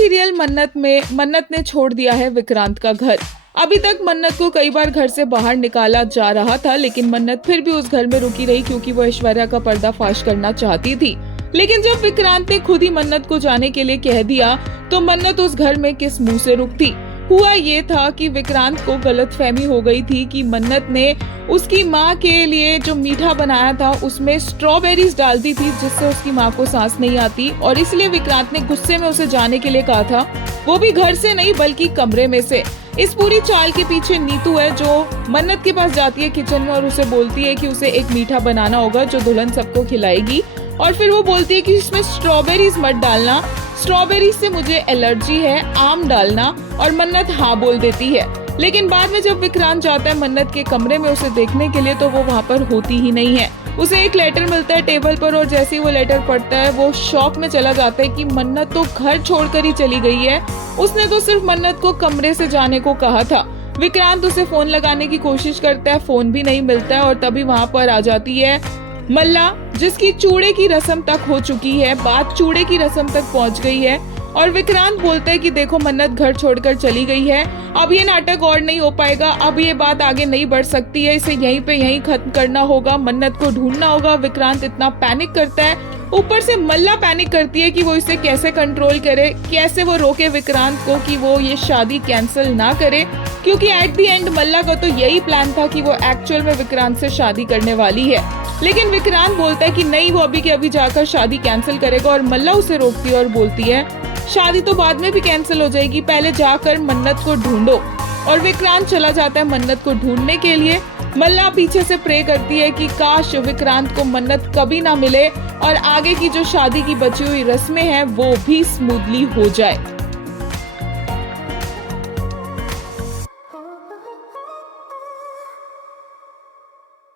Serial मन्नत में मन्नत ने छोड़ दिया है विक्रांत का घर। अभी तक मन्नत को कई बार घर से बाहर निकाला जा रहा था, लेकिन मन्नत फिर भी उस घर में रुकी रही क्योंकि वो ऐश्वर्या का पर्दाफाश करना चाहती थी। लेकिन जब विक्रांत ने खुद ही मन्नत को जाने के लिए कह दिया तो मन्नत उस घर में किस मुंह से रुकती। हुआ ये था कि विक्रांत को गलतफहमी हो गई थी कि मन्नत ने उसकी माँ के लिए जो मीठा बनाया था उसमें स्ट्रॉबेरीज डाल दी थी, जिससे उसकी माँ को सांस नहीं आती, और इसलिए विक्रांत ने गुस्से में उसे जाने के लिए कहा था, वो भी घर से नहीं बल्कि कमरे में से। इस पूरी चाल के पीछे नीतू है, जो मन्नत के पास जाती है किचन में और उसे बोलती है कि उसे एक मीठा बनाना होगा जो दुल्हन सबको खिलाएगी, और फिर वो बोलती है कि इसमें स्ट्रॉबेरीज मत डालना, स्ट्रॉबेरी से मुझे एलर्जी है, आम डालना, और मन्नत हाँ बोल देती है। लेकिन बाद में जब विक्रांत जाता है मन्नत के कमरे में उसे देखने के लिए तो वो वहाँ पर होती ही नहीं है। उसे एक लेटर मिलता है टेबल पर, और जैसे ही वो लेटर पढ़ता है वो शॉक में चला जाता है कि मन्नत तो घर छोड़कर ही चली गई है। उसने तो सिर्फ मन्नत को कमरे से जाने को कहा था। विक्रांत उसे फोन लगाने की कोशिश करता है, फोन भी नहीं मिलता है, और तभी वहाँ पर आ जाती है मल्ला, जिसकी चूड़े की रस्म तक हो चुकी है, बात चूड़े की रस्म तक पहुंच गई है। और विक्रांत बोलता है कि देखो मन्नत घर छोड़कर चली गई है, अब ये नाटक और नहीं हो पाएगा, अब ये बात आगे नहीं बढ़ सकती है, इसे यहीं खत्म करना होगा, मन्नत को ढूंढना होगा। विक्रांत इतना पैनिक करता है, ऊपर से मल्ला पैनिक करती है कि वो इसे कैसे कंट्रोल करे, कैसे वो रोके विक्रांत को कि वो ये शादी कैंसिल ना करे, क्योंकि एट द एंड मल्ला का तो यही प्लान था कि वो एक्चुअल में विक्रांत से शादी करने वाली है। लेकिन विक्रांत बोलता है कि नहीं, वो अभी के अभी जाकर शादी कैंसिल करेगा, और मल्ला उसे रोकती है और बोलती है शादी तो बाद में भी कैंसिल हो जाएगी, पहले जाकर मन्नत को ढूंढो। और विक्रांत चला जाता है मन्नत को ढूंढने के लिए। मल्ला पीछे से प्रे करती है कि काश विक्रांत को मन्नत कभी ना मिले और आगे की जो शादी की बची हुई रस्में हैं वो भी स्मूथली हो जाए।